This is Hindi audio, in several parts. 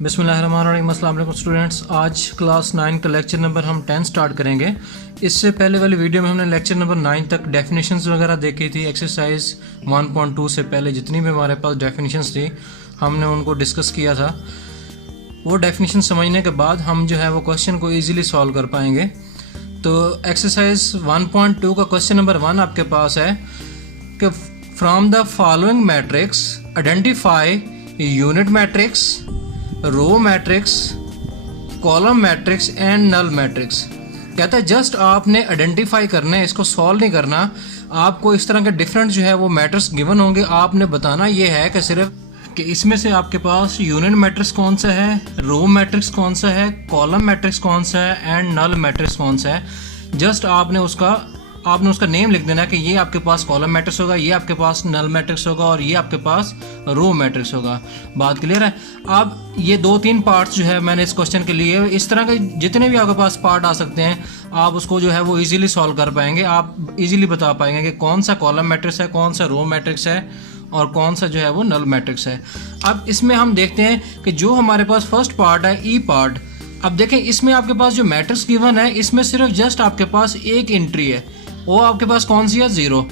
बिस्मिल्लाहिर्रहमानिर्रहीम। अस्सलाम वालेकुम स्टूडेंट्स। आज क्लास 9 का लेक्चर नंबर हम 10 स्टार्ट करेंगे। इससे पहले वाली वीडियो में हमने लेक्चर नंबर 9 तक डेफिनेशंस वगैरह देखी थी। एक्सरसाइज 1.2 से पहले जितनी भी हमारे पास डेफिनेशंस थी हमने उनको डिस्कस किया था। वो डेफिनेशन समझने के बाद हम जो है वो क्वेश्चन को ईजिली सॉल्व कर पाएंगे। तो एक्सरसाइज 1.2 का क्वेश्चन नंबर 1 आपके पास है कि from the following matrix identify unit matrix, row matrix, column matrix and null matrix. कहता है जस्ट आपने आइडेंटिफाई करना है, इसको सॉल्व नहीं करना। आपको इस तरह के डिफरेंट जो है वो मैट्रिक्स गिवन होंगे, आपने बताना ये है कि सिर्फ कि इसमें से आपके पास यूनिट मैट्रिक्स कौन सा है, रो मैट्रिक्स कौन सा है, कॉलम मैट्रिक्स कौन सा है एंड नल मैट्रिक्स कौन सा है। जस्ट आपने उसका नेम लिख देना कि ये आपके पास कॉलम मैट्रिक्स होगा, ये आपके पास नल मैट्रिक्स होगा और ये आपके पास रो मैट्रिक्स होगा। बात क्लियर है। अब ये 2-3 पार्ट्स जो है मैंने इस क्वेश्चन के लिए, इस तरह के जितने भी आपके पास पार्ट आ सकते हैं आप उसको जो है वो इजीली सॉल्व कर पाएंगे। आप इजीली बता पाएंगे कि कौन सा कॉलम मैट्रिक्स है, कौन सा रो मैट्रिक्स है और कौन सा जो है वो नल मैट्रिक्स है। अब इसमें हम देखते हैं कि जो हमारे पास फर्स्ट पार्ट है ई पार्ट। अब देखें इसमें आपके पास जो मैट्रिक्स गिवन है इसमें सिर्फ जस्ट आपके पास एक एंट्री है, वो आपके पास कौन सी है, 0।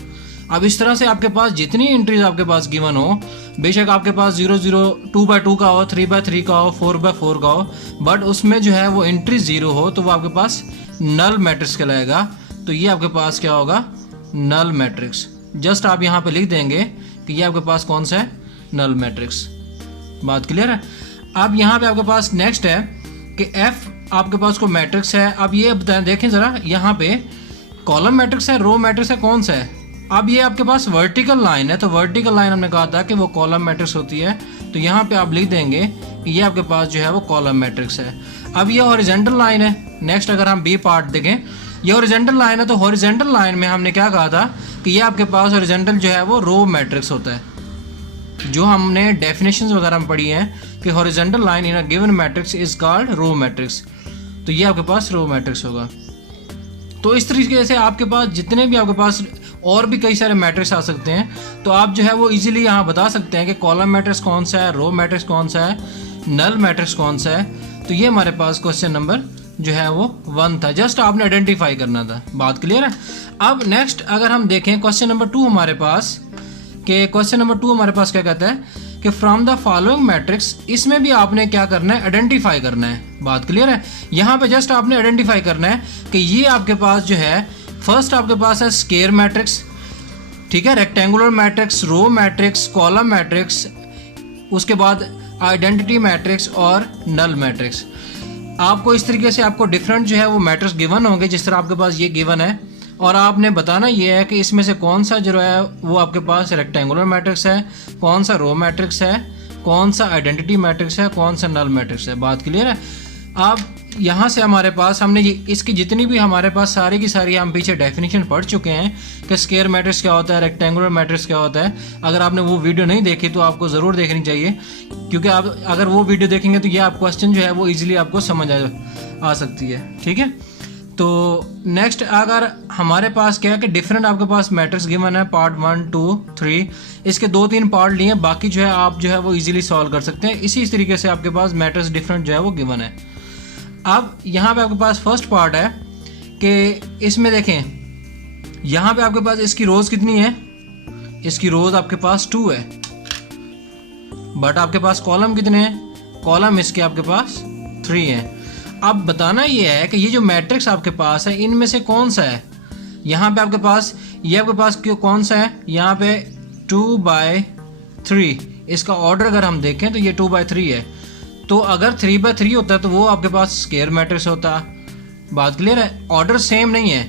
अब इस तरह से आपके पास जितनी एंट्रीज आपके पास गिवन हो, बेशक आपके पास 0 0 2/2 का हो, 3/3 का हो, 4/4 का हो, बट उसमें जो है वो एंट्री 0 हो तो वो आपके पास नल मैट्रिक्स कहलाएगा। तो ये आपके पास क्या होगा, नल मैट्रिक्स। जस्ट आप यहाँ पे लिख देंगे कि ये आपके पास कौन सा है, नल मैट्रिक्स। बात क्लियर है। अब यहाँ पे आपके पास नेक्स्ट है कि एफ आपके पास को मैट्रिक्स है। अब ये बताएं, देखें ज़रा यहाँ पे कॉलम मैट्रिक्स है, रो मैट्रिक्स है, कौन सा है। अब ये आपके पास वर्टिकल लाइन है, तो वर्टिकल लाइन हमने कहा था कि वो कॉलम मैट्रिक्स होती है। तो यहाँ पे आप लिख देंगे कि ये आपके पास जो है वो कॉलम मैट्रिक्स है। अब ये हॉरिजॉन्टल लाइन है। नेक्स्ट अगर हम बी पार्ट देखें, ये हॉरिजॉन्टल लाइन है, तो हॉरिजॉन्टल लाइन में हमने क्या कहा था कि ये आपके पास हॉरिजॉन्टल जो है वो रो मैट्रिक्स होता है। जो हमने डेफिनेशंस वगैरह में पढ़ी हैं कि horizontal line in a given matrix is called row matrix. तो ये आपके पास रो मैट्रिक्स होगा। तो इस तरीके से आपके पास जितने भी आपके पास और भी कई सारे मैट्रिक्स आ सकते हैं, तो आप जो है वो इजीली यहाँ बता सकते हैं कि कॉलम मैट्रिक्स कौन सा है, रो मैट्रिक्स कौन सा है, नल मैट्रिक्स कौन सा है। तो ये हमारे पास क्वेश्चन नंबर जो है वो 1 था। जस्ट आपने आइडेंटिफाई करना था। बात क्लियर है। अब नेक्स्ट अगर हम देखें क्वेश्चन नंबर 2 हमारे पास, कि क्वेश्चन नंबर 2 हमारे पास क्या कहता है कि फ्रॉम द फॉलोइंग मैट्रिक्स, इसमें भी आपने क्या करना है, आइडेंटिफाई करना है। बात क्लियर है। यहाँ पे जस्ट आपने आइडेंटिफाई करना है कि ये आपके पास जो है फर्स्ट आपके पास है स्क्वायर मैट्रिक्स, ठीक है, rectangular matrix, row matrix, column matrix, उसके बाद आइडेंटिटी मैट्रिक्स और नल मैट्रिक्स। आपको इस तरीके से आपको डिफरेंट जो है वो मैट्रिक्स गिवन होंगे जिस तरह आपके पास ये गिवन है, और आपने बताना ये है कि इसमें से कौन सा जो है वो आपके पास रेक्टेंगुलर मैट्रिक्स है, कौन सा रो मैट्रिक्स है, कौन सा आइडेंटिटी मैट्रिक्स है, कौन सा नल मैट्रिक्स है। बात क्लियर है। अब यहाँ से हमारे पास हमने इसकी जितनी भी हमारे पास सारी की सारी हम पीछे डेफिनेशन पढ़ चुके हैं कि स्क्वायर मैट्रिक्स क्या होता है, रेक्टेंगुलर मैट्रिक्स क्या होता है। अगर आपने वो वीडियो नहीं देखी तो आपको ज़रूर देखनी चाहिए, क्योंकि आप अगर वो वीडियो देखेंगे तो ये आप क्वेश्चन जो है वो ईजिली आपको समझ आ सकती है। ठीक है। तो नेक्स्ट अगर हमारे पास क्या है कि डिफरेंट आपके पास मैट्रिक्स गिवन है, पार्ट 1 2 3, इसके 2-3 पार्ट लिए, बाकी जो है आप जो है वो इजीली सॉल्व कर सकते हैं। इसी तरीके से आपके पास मैट्रिक्स डिफरेंट जो है वो गिवन है। अब यहाँ पे आपके पास फर्स्ट पार्ट है कि इसमें देखें यहाँ पे आपके पास इसकी रोज कितनी है, इसकी रोज आपके पास 2 है, बट आपके पास कॉलम कितने हैं, कॉलम इसके आपके पास 3 हैं। अब बताना ये है कि ये जो मैट्रिक्स आपके पास है इनमें से कौन सा है। यहाँ पे आपके पास ये आपके पास क्यों कौन सा है, यहाँ पे 2/3, इसका ऑर्डर अगर हम देखें तो ये 2/3 है। तो अगर 3/3 होता है तो वो आपके पास स्क्वायर मैट्रिक्स होता। बात क्लियर है। ऑर्डर सेम नहीं है,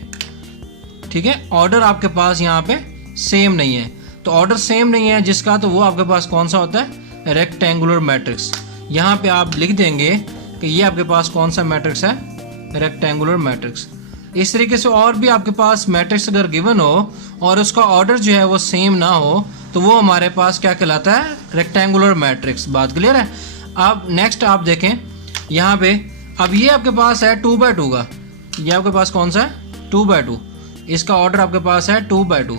ठीक है, ऑर्डर आपके पास यहाँ पे सेम नहीं है। तो ऑर्डर सेम नहीं है जिसका, तो वो आपके पास कौन सा होता है, रेक्टेंगुलर मैट्रिक्स। यहाँ पे आप लिख देंगे कि ये आपके पास कौन सा मैट्रिक्स है, रेक्टेंगुलर मैट्रिक्स। इस तरीके से और भी आपके पास मैट्रिक्स अगर गिवन हो और उसका ऑर्डर जो है वो सेम ना हो तो वो हमारे पास क्या कहलाता है, रेक्टेंगुलर मैट्रिक्स। बात क्लियर है। अब नेक्स्ट आप देखें यहाँ पे, अब ये आपके पास है 2/2 का, ये आपके पास कौन सा है, 2/2, इसका ऑर्डर आपके पास है 2/2।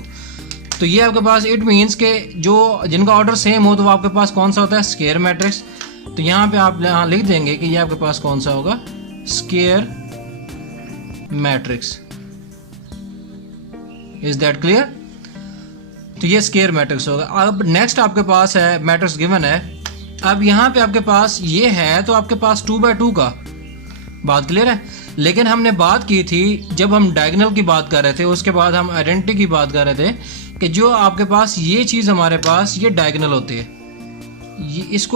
तो ये आपके पास इट मीन्स के जो जिनका ऑर्डर सेम हो तो वो आपके पास कौन सा होता है, स्क्वायर मैट्रिक्स। तो यहाँ पे आप यहाँ लिख देंगे कि ये आपके पास कौन सा होगा, square matrix. Is that clear? तो ये स्क्वायर मैट्रिक्स होगा। अब नेक्स्ट आपके पास है मैट्रिक्स गिवन है, अब यहाँ पे आपके पास ये है तो आपके पास 2/2 का, बात क्लियर है। लेकिन हमने बात की थी जब हम डायगोनल की बात कर रहे थे, उसके बाद हम आइडेंटिटी की बात कर रहे थे कि जो आपके पास ये चीज़ हमारे पास ये डायगोनल होती है,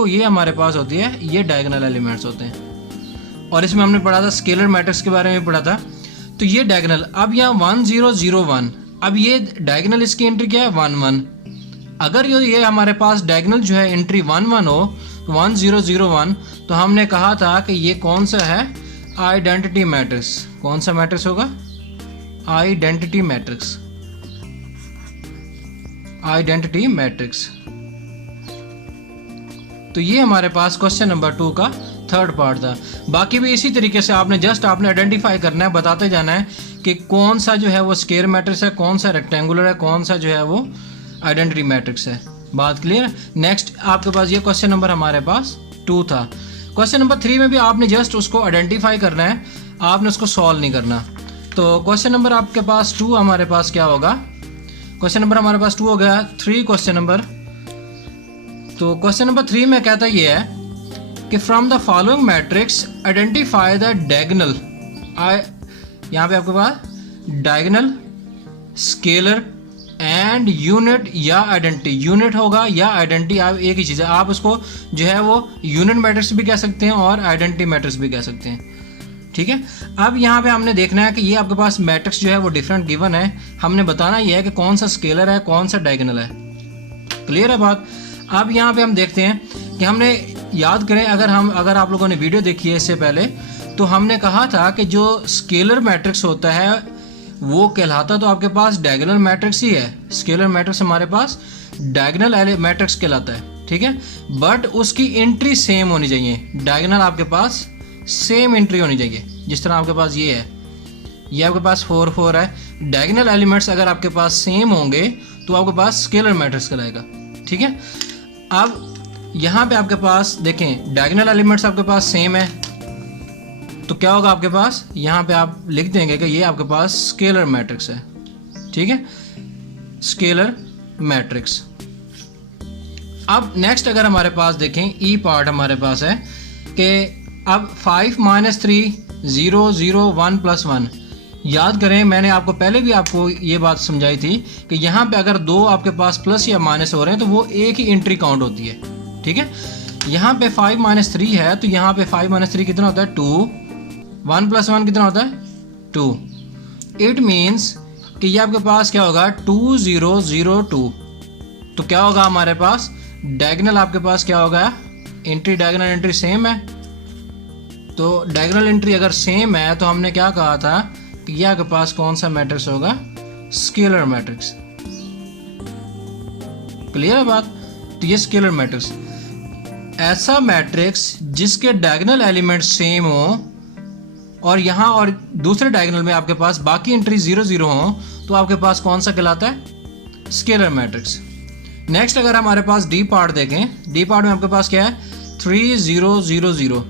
ये हमारे पास होती है, ये डायगोनल एलिमेंट्स होते हैं। और इसमें हमने पढ़ा था स्केलर मैट्रिक्स के बारे में पढ़ा था। तो ये डायगोनल, अब यहाँ 1 0 0 1, अब ये डायगोनल इसकी एंट्री क्या है 1 1। अगर ये हमारे पास डायगोनल जो है एंट्री 1 1 हो, तो 1 0 0 1, तो हमने कहा था कि ये कौन सा है, आइडेंटिटी मैट्रिक्स। कौन सा मैट्रिक्स होगा, आइडेंटिटी मैट्रिक्स, आइडेंटिटी मैट्रिक्स। तो ये हमारे पास क्वेश्चन नंबर 2 का थर्ड पार्ट था। बाकी भी इसी तरीके से आपने आइडेंटिफाई करना है, बताते जाना है कि कौन सा जो है वो स्क्वायर मैट्रिक्स है, कौन सा रेक्टेंगुलर है, कौन सा जो है वो आइडेंटिटी मैट्रिक्स है। बात क्लियर? नेक्स्ट आपके पास ये क्वेश्चन नंबर हमारे पास 2 था। क्वेश्चन नंबर 3 में भी आपने जस्ट उसको आइडेंटिफाई करना है, आपने उसको सॉल्व नहीं करना। तो क्वेश्चन नंबर आपके पास 2 हमारे पास क्या होगा, क्वेश्चन नंबर हमारे पास 2 हो गया 3 क्वेश्चन नंबर। तो क्वेश्चन नंबर 3 में कहता ये है कि from the following matrix identify the diagonal. यहाँ पे आपके पास डायगोनल, स्केलर एंड यूनिट या आइडेंटिटी। यूनिट होगा या आइडेंटिटी, आप एक ही चीज़ है, आप उसको जो है वो यूनिट मैट्रिक्स भी कह सकते हैं और आइडेंटिटी मैट्रिक्स भी कह सकते हैं। ठीक है, अब यहाँ पे हमने देखना है कि ये आपके पास मैट्रिक्स जो है वो डिफरेंट गिवन है, हमने बताना ये है कि कौन सा स्केलर है, कौन सा डायगोनल है। क्लियर है बात? अब यहाँ पे हम देखते हैं कि हमने याद करें, अगर आप लोगों ने वीडियो देखी है इससे पहले, तो हमने कहा था कि जो स्केलर मैट्रिक्स होता है वो कहलाता तो आपके पास डायगोनल मैट्रिक्स ही है। स्केलर मैट्रिक्स हमारे पास डायगोनल मैट्रिक्स कहलाता है। ठीक है, बट उसकी एंट्री सेम होनी चाहिए। डायगोनल आपके पास सेम एंट्री होनी चाहिए, जिस तरह आपके पास ये है, ये आपके पास 4 4 है। डायगोनल एलिमेंट्स अगर आपके पास सेम होंगे तो आपके पास स्केलर मैट्रिक्स कहलाएगा। ठीक है, अब यहाँ पे आपके पास देखें डायगोनल एलिमेंट्स आपके पास सेम है, तो क्या होगा आपके पास, यहाँ पे आप लिख देंगे कि ये आपके पास स्केलर मैट्रिक्स है। ठीक है, स्केलर मैट्रिक्स। अब नेक्स्ट अगर हमारे पास देखें ई पार्ट हमारे पास है कि अब 5 - 3 0 0 1 + 1। याद करें मैंने आपको पहले भी आपको ये बात समझाई थी कि यहाँ पे अगर 2 आपके पास प्लस या माइनस हो रहे हैं तो वो एक ही एंट्री काउंट होती है। ठीक है, यहाँ पे 5 - 3 है, तो यहाँ पे 5 - 3 कितना होता है 2, 1 + 1 कितना होता है 2। इट मीन्स कि ये आपके पास क्या होगा 2 0 0 2। तो क्या होगा हमारे पास डायगोनल, आपके पास क्या होगा एंट्री, डायगोनल एंट्री सेम है। तो डायगोनल एंट्री अगर सेम है तो हमने क्या कहा था कि ये आपके पास कौन सा मैट्रिक्स होगा, स्केलर मैट्रिक्स। क्लियर है बात? तो ये स्केलर मैट्रिक्स, ऐसा मैट्रिक्स जिसके डायगोनल एलिमेंट सेम हो और यहाँ और दूसरे डायगोनल में आपके पास बाकी एंट्री 0 0 हो, तो आपके पास कौन सा कहलाता है, स्केलर मैट्रिक्स। नेक्स्ट अगर हमारे पास डी पार्ट देखें, डी पार्ट में आपके पास क्या है 3 0 0 0।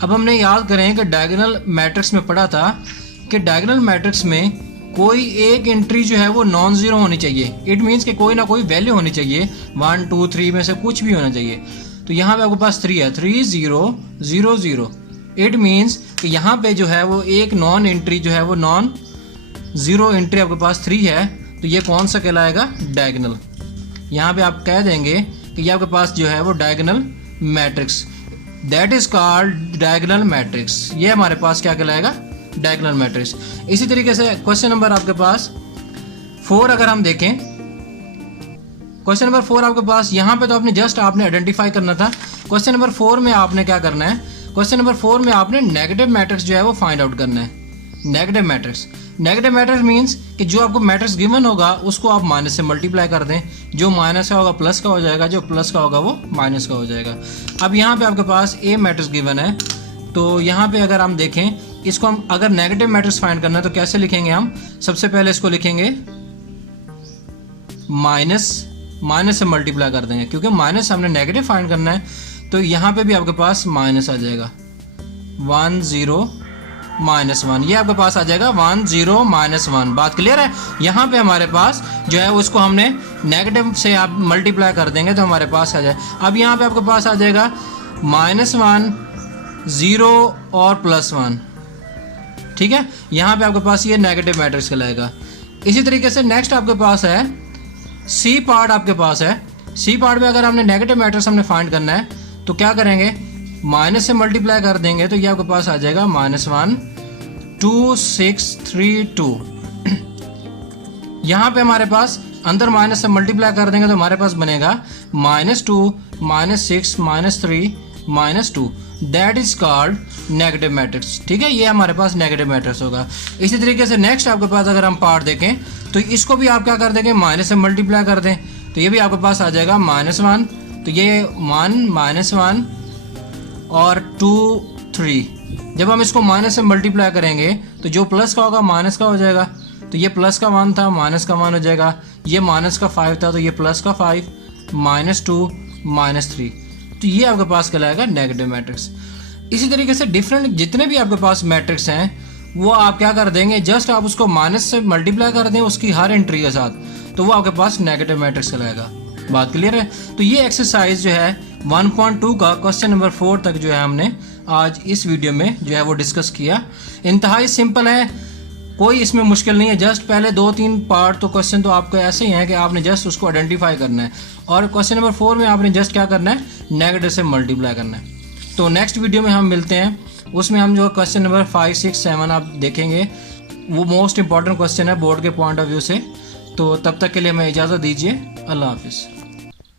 अब हमने याद करें कि डायगोनल मैट्रिक्स में पढ़ा था कि डायगोनल मैट्रिक्स में कोई एक एंट्री जो है वो नॉन ज़ीरो होनी चाहिए। इट मीन्स कि कोई ना कोई वैल्यू होनी चाहिए, 1 2 3 में से कुछ भी होना चाहिए। तो यहाँ पे आपके पास 3 है, 3 0 0 0। इट मीन्स कि यहाँ पे जो है वो एक नॉन एंट्री जो है वो नॉन ज़ीरो एंट्री आपके पास 3 है, तो ये कौन सा कहलाएगा, डायगोनल। यहाँ पे आप कह देंगे कि ये आपके पास जो है वो diagonal matrix, that is called diagonal matrix. ये हमारे पास क्या कहलाएगा, डायगोनल मैट्रिक्स। इसी तरीके से क्वेश्चन नंबर आपके पास 4 अगर हम देखें, क्वेश्चन नंबर 4 आपके पास यहाँ पे तो आपने आइडेंटिफाई करना था। क्वेश्चन नंबर 4 में आपने क्या करना है, क्वेश्चन नंबर 4 में आपने नेगेटिव मैट्रिक्स जो है वो फाइंड आउट करना है। Negative matrix, negative matrix means कि जो आपको मैट्रिक्स गिवन होगा उसको आप माइनस से मल्टीप्लाई कर दें, जो माइनस का होगा प्लस का हो जाएगा, जो प्लस का होगा वो माइनस का हो जाएगा। अब यहाँ पे आपके पास ए मैट्रिक्स गिवन है, तो यहाँ पे अगर हम देखें इसको, हम अगर नेगेटिव मैट्रिक्स फाइंड करना है तो कैसे लिखेंगे, हम सबसे पहले इसको लिखेंगे माइनस से मल्टीप्लाई कर देंगे, क्योंकि माइनस हमने नेगेटिव फाइंड करना है। तो यहाँ पे भी आपके पास माइनस आ जाएगा 1 0 -1, ये आपके पास आ जाएगा 1 0 -1। बात क्लियर है। यहाँ पे हमारे पास जो है उसको हमने नेगेटिव से आप मल्टीप्लाई कर देंगे तो हमारे पास आ जाए। अब यहाँ पे आपके पास आ जाएगा -1 0 और +1, ठीक है। यहाँ पे आपके पास ये नेगेटिव मैट्रिक्स कहलाएगा। इसी तरीके से नेक्स्ट आपके पास है सी पार्ट आपके पास है। सी पार्ट में अगर हमने नेगेटिव मैट्रिक्स हमने फाइंड करना है तो क्या करेंगे, माइनस से मल्टीप्लाई कर देंगे तो ये आपके पास आ जाएगा -1 2 6 3 2। यहाँ पे हमारे पास अंदर माइनस से मल्टीप्लाई कर देंगे तो हमारे पास बनेगा -2 -6 -3 -2, that is called negative matrix, ठीक है। ये हमारे पास नेगेटिव मैट्रिक्स होगा। इसी तरीके से नेक्स्ट आपके पास अगर हम पार्ट देखें तो इसको भी आप क्या कर देंगे, माइनस से मल्टीप्लाई कर दें तो ये भी आपके पास आ जाएगा -1, तो ये 1 -1 और 2 3। जब हम इसको माइनस से मल्टीप्लाई करेंगे तो जो प्लस का होगा माइनस का हो जाएगा, तो ये प्लस का 1 था माइनस का 1 हो जाएगा, ये माइनस का 5 था तो ये प्लस का 5 -2 -3, तो ये आपके पास कहलाएगा नेगेटिव मैट्रिक्स। इसी तरीके से डिफरेंट जितने भी आपके पास मैट्रिक्स हैं वो आप क्या कर देंगे, जस्ट आप उसको माइनस से मल्टीप्लाई कर दें उसकी हर एंट्री के साथ, तो वो आपके पास नेगेटिव मैट्रिक्स कहलाएगा। बात क्लियर है। तो ये एक्सरसाइज जो है 1.2 का क्वेश्चन नंबर 4 तक जो है हमने आज इस वीडियो में जो है वो डिस्कस किया। इंतहाई सिंपल है, कोई इसमें मुश्किल नहीं है। जस्ट पहले 2-3 पार्ट तो क्वेश्चन तो आपको ऐसे ही हैं कि आपने जस्ट उसको आइडेंटिफाई करना है, और क्वेश्चन नंबर 4 में आपने जस्ट क्या करना है, नेगेटिव से मल्टीप्लाई करना है। तो नेक्स्ट वीडियो में हम मिलते हैं, उसमें हम जो क्वेश्चन नंबर 5 6 7 आप देखेंगे, वो मोस्ट इंपॉर्टेंट क्वेश्चन है बोर्ड के पॉइंट ऑफ व्यू से। तो तब तक के लिए हमें इजाज़त दीजिए। अल्लाह हाफिज़।